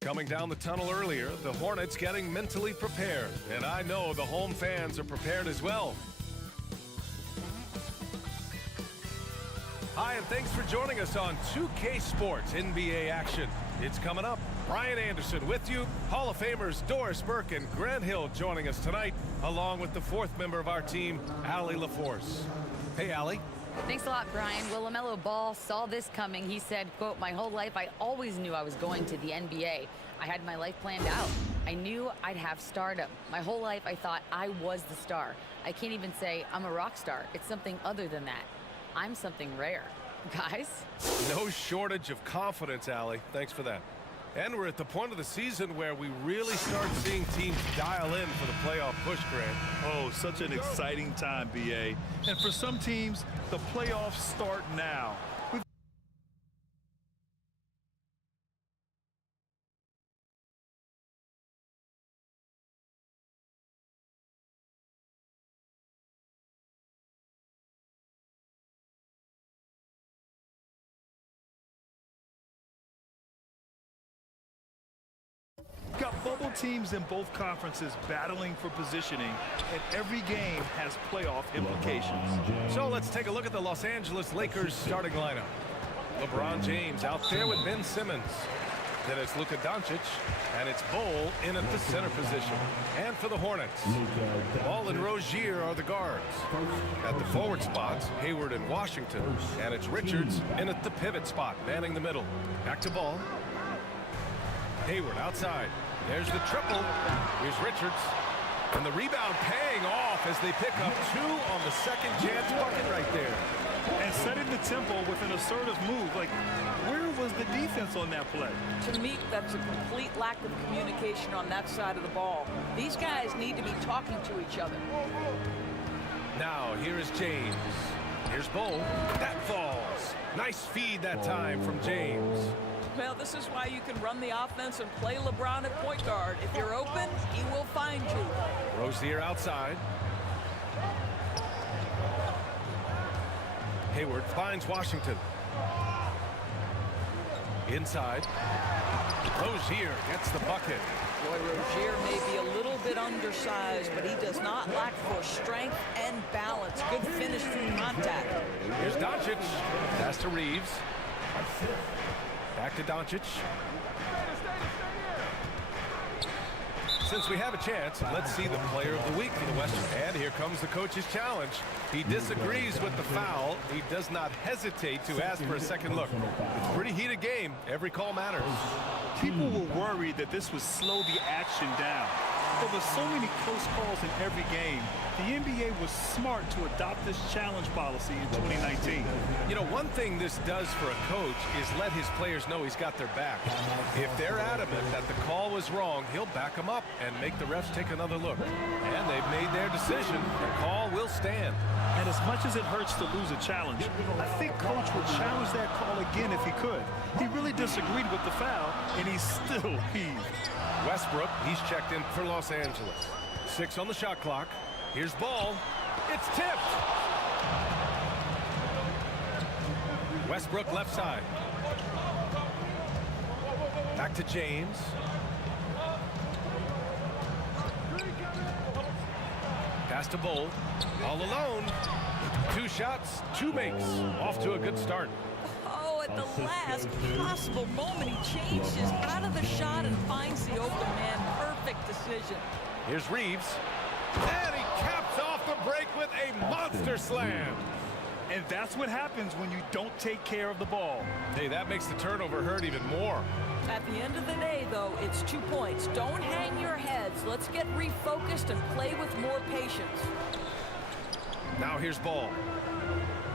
Coming down the tunnel earlier, the Hornets getting mentally prepared, and I know the home fans are prepared as well. Hi, and thanks for joining us on 2K Sports NBA action. It's coming up. Brian Anderson with you. Hall of Famers Doris Burke and Grant Hill joining us tonight, along with the fourth member of our team, Allie LaForce. Hey, Allie. Thanks a lot, Brian. Well, LaMelo Ball saw this coming. He said, quote, "My whole life, I always knew I was going to the NBA. I had my life planned out. I knew I'd have stardom. My whole life, I thought I was the star. I can't even say I'm a rock star. It's something other than that. I'm something rare." Guys? No shortage of confidence, Allie. Thanks for that. And we're at the point of the season where we really start seeing teams dial in for the playoff push, Grant. Oh, such an exciting time, B.A. And for some teams, the playoffs start now. Got bubble teams in both conferences battling for positioning, and every game has playoff implications. So let's take a look at the Los Angeles Lakers starting lineup. LeBron James out there with Ben Simmons. Then it's Luka Doncic, and it's Bol in at the center position. And for the Hornets, Ball and Rozier are the guards. At the forward spots, Hayward and Washington, and it's Richards in at the pivot spot, manning the middle. Back to Ball. Hayward outside. There's the triple. Here's Richards. And the rebound paying off as they pick up two on the second chance bucket right there. And setting the tempo with an assertive move. Like, where was the defense on that play? To me, that's a complete lack of communication on that side of the ball. These guys need to be talking to each other. Now, here is James. Here's Bol. That falls. Nice feed that time from James. Well, this is why you can run the offense and play LeBron at point guard. If you're open, he will find you. Rozier outside. Hayward finds Washington. Inside. Rozier gets the bucket. Boy, Rozier may be a little bit undersized, but he does not lack for strength and balance. Good finish through contact. Here's Doncic. Pass to Reeves. Back to Doncic. Since we have a chance, let's see the player of the week for the Western. And here comes the coach's challenge. He disagrees with the foul. He does not hesitate to ask for a second look. It's a pretty heated game. Every call matters. People were worried that this would slow the action down. There were so many close calls in every game. The NBA was smart to adopt this challenge policy in 2019. You know, one thing this does for a coach is let his players know he's got their back. If they're adamant that the call was wrong, he'll back them up and make the refs take another look. And they've made their decision. The call will stand. And as much as it hurts to lose a challenge, I think Coach would challenge that call again if he could. He really disagreed with the foul, and he's still heaved. Westbrook, he's checked in for Los Angeles. 6 on the shot clock. Here's Ball. It's tipped. Westbrook left side. Back to James. Pass to Bol. All alone. 2 shots, 2 makes. Off to a good start. Oh, at the last possible moment, he changes out of the shot and finds the open man. Perfect decision. Here's Reeves. And he caps off the break with a monster slam. And that's what happens when you don't take care of the ball. Hey, that makes the turnover hurt even more. At the end of the day, though, it's 2 points. Don't hang your heads. Let's get refocused and play with more patience. Now here's Ball.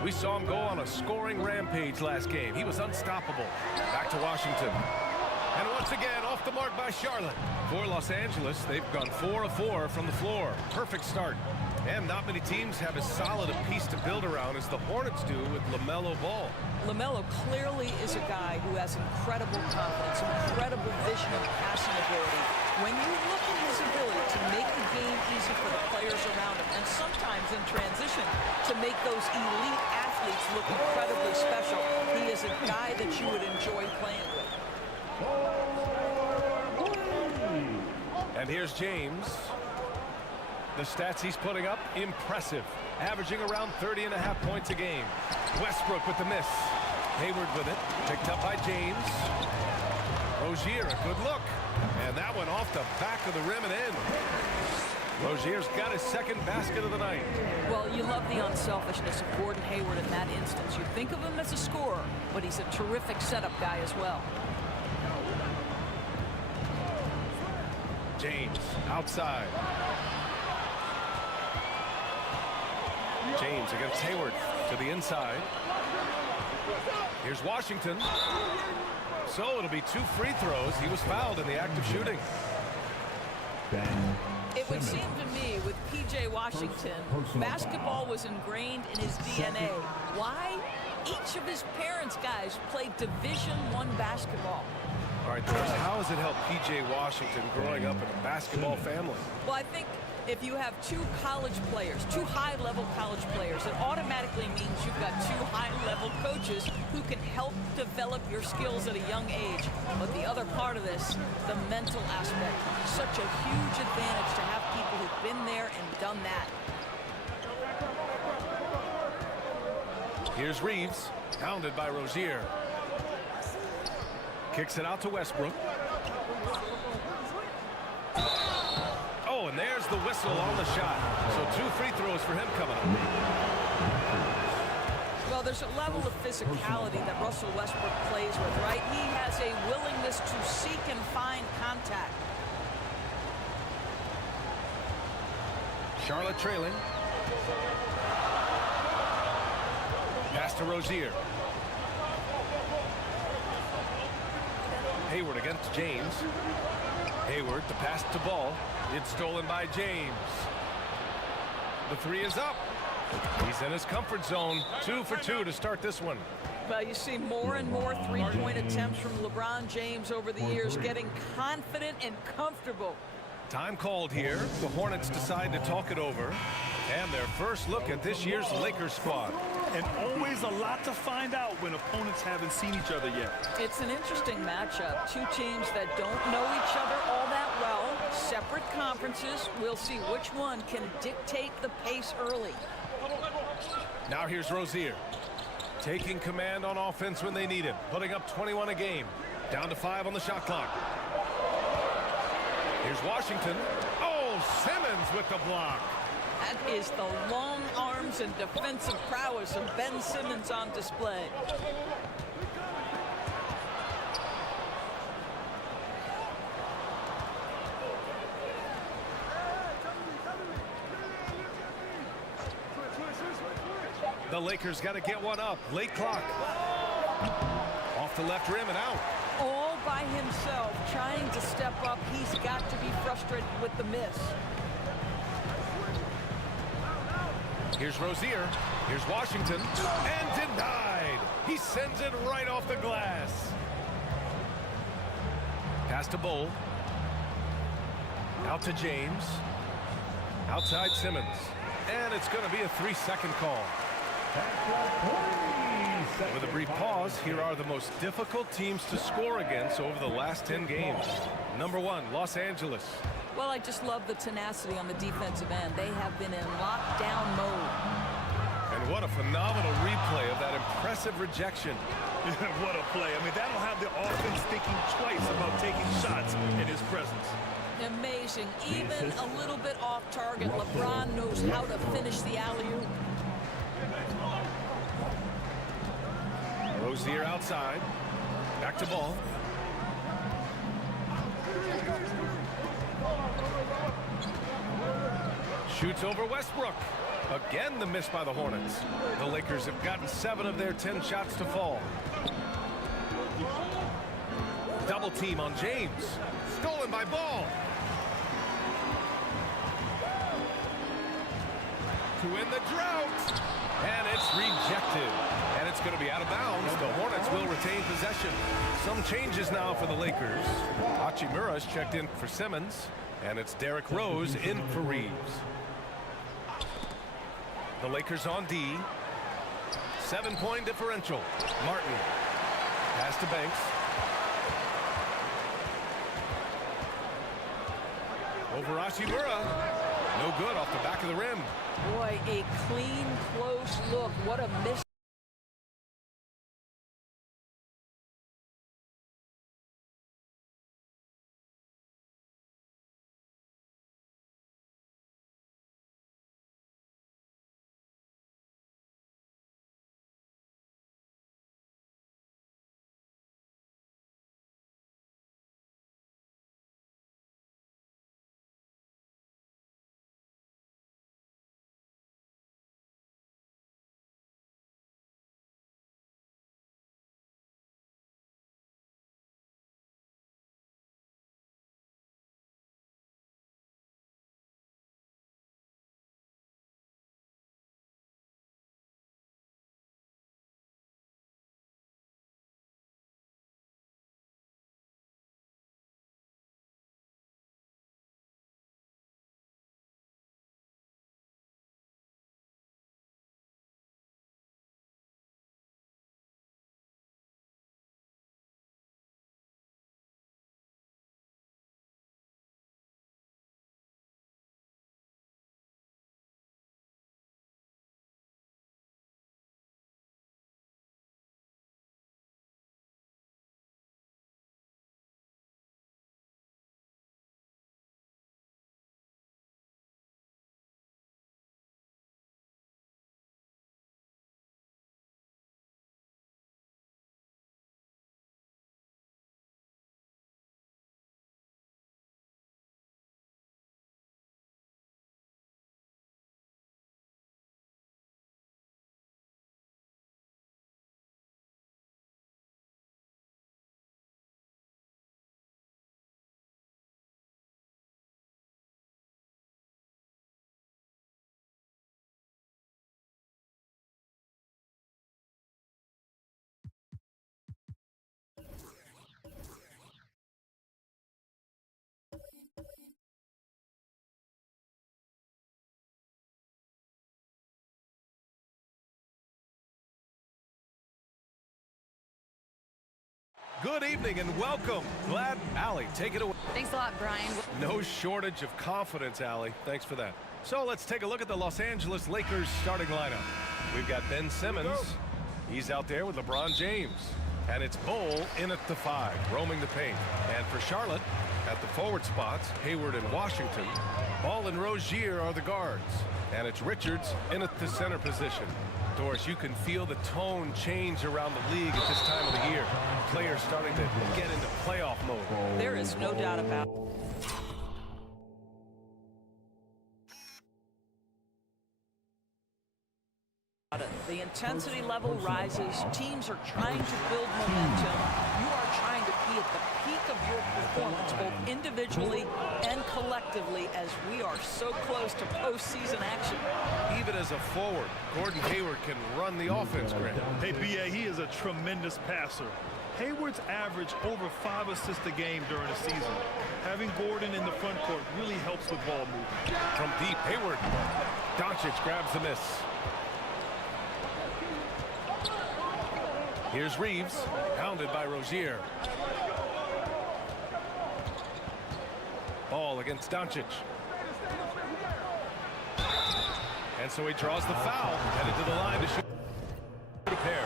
We saw him go on a scoring rampage last game. He was unstoppable. Back to Washington. And once again, off the mark by Charlotte. For Los Angeles, they've gone 4 of 4 from the floor. Perfect start. And not many teams have as solid a piece to build around as the Hornets do with LaMelo Ball. LaMelo clearly is a guy who has incredible confidence, incredible vision and passing ability. When you look at his ability to make the game easy for the players around him, and sometimes in transition to make those elite athletes look incredibly special, he is a guy that you would enjoy playing with. And here's James. The stats he's putting up, impressive. Averaging around 30.5 points a game. Westbrook with the miss. Hayward with it. Picked up by James. Rozier, a good look. And that one off the back of the rim and in. Rozier's got his second basket of the night. Well, you love the unselfishness of Gordon Hayward in that instance. You think of him as a scorer, but he's a terrific setup guy as well. James outside. James against Hayward to the inside. Here's Washington. So it'll be 2 free throws. He was fouled in the act of shooting. It would seem to me with P.J. Washington, basketball was ingrained in his DNA. Why? Each of his parents' guys played Division I basketball. All right, Doris, how has it helped P.J. Washington growing up in a basketball family? Well, I think if you have 2 college players, 2 high-level college players, it automatically means you've got 2 high-level coaches who can help develop your skills at a young age. But the other part of this, the mental aspect, such a huge advantage to have people who've been there and done that. Here's Reeves, pounded by Rozier. Kicks it out to Westbrook. Oh, and there's the whistle on the shot. So 2 free throws for him coming up. Well, there's a level of physicality that Russell Westbrook plays with, right? He has a willingness to seek and find contact. Charlotte trailing. Pass to Rozier. Hayward against James. Hayward, the pass to Ball. It's stolen by James. The 3 is up. He's in his comfort zone. 2 for 2 to start this one. Well, you see more and more three-point attempts from LeBron James over the years, getting confident and comfortable. Time called here. The Hornets decide to talk it over. And their first look at this year's Lakers squad. And always a lot to find out when opponents haven't seen each other yet. It's an interesting matchup. 2 teams that don't know each other all that well. Separate conferences. We'll see which one can dictate the pace early. Now here's Rozier. Taking command on offense when they need him. Putting up 21 a game. Down to 5 on the shot clock. Here's Washington. Oh, Simmons with the block. That is the long arms and defensive prowess of Ben Simmons on display. The Lakers got to get one up. Late clock. Off the left rim and out. All by himself, trying to step up. He's got to be frustrated with the miss. Here's Rozier. Here's Washington. And denied. He sends it right off the glass. Pass to Bull. Out to James. Outside Simmons. And it's going to be a 3-second call. With a brief pause, here are the most difficult teams to score against over the last 10 games. Number 1, Los Angeles. Well, I just love the tenacity on the defensive end. They have been in lockdown mode. And what a phenomenal replay of that impressive rejection. What a play. I mean, that'll have the offense thinking twice about taking shots in his presence. Amazing. Even a little bit off target, LeBron knows how to finish the alley-oop. Rozier outside. Back to ball. Shoots over Westbrook. Again, the miss by the Hornets. The Lakers have gotten 7 of their 10 shots to fall. Double team on James. Stolen by Ball. To win the drought. And it's rejected. And it's going to be out of bounds. The Hornets will retain possession. Some changes now for the Lakers. Hachimura's checked in for Simmons. And it's Derrick Rose in for Reeves. The Lakers on D. 7-point differential. Martin. Pass to Banks. Over Hachimura. No good off the back of the rim. Boy, a clean, close look. What a miss. Good evening and welcome. Glad, Allie, take it away. Thanks a lot, Brian. No shortage of confidence, Allie. Thanks for that. So let's take a look at the Los Angeles Lakers starting lineup. We've got Ben Simmons. He's out there with LeBron James. And it's Bol in at the 5, roaming the paint. And for Charlotte, at the forward spots, Hayward and Washington. Ball and Rozier are the guards. And it's Richards in at the center position. Doris, you can feel the tone change around the league at this time of the year. Players starting to get into playoff mode. There is no doubt about it. The intensity level rises. Teams are trying to build momentum. You are trying to be at the peak of your performance, both individually and collectively, as we are so close to postseason action. Even as a forward, Gordon Hayward can run the offense, Grant. Hey, B.A., he is a tremendous passer. Hayward's averaged over 5 assists a game during the season. Having Gordon in the front court really helps with ball movement. From deep, Hayward. Doncic grabs the miss. Here's Reeves, pounded by Rozier. Ball against Doncic. And so he draws the foul, headed to the line to shoot a pair.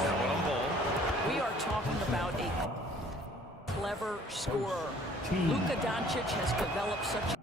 Now one on Ball. We are talking about a clever scorer. Luka Doncic has developed such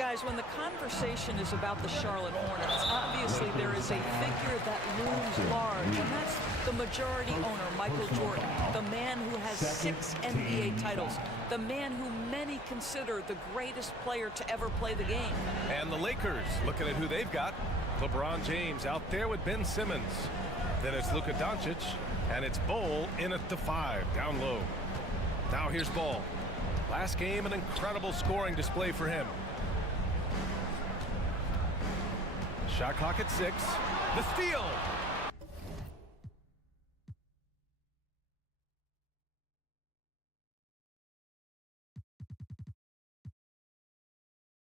Guys, when the conversation is about the Charlotte Hornets, obviously there is a figure that looms large, and that's the majority owner, Michael Jordan, the man who has 6 NBA titles, the man who many consider the greatest player to ever play the game. And the Lakers, looking at who they've got. LeBron James out there with Ben Simmons. Then it's Luka Doncic, and it's Bol in at the 5, down low. Now here's Bol. Last game, an incredible scoring display for him. Shot clock at 6. The steal.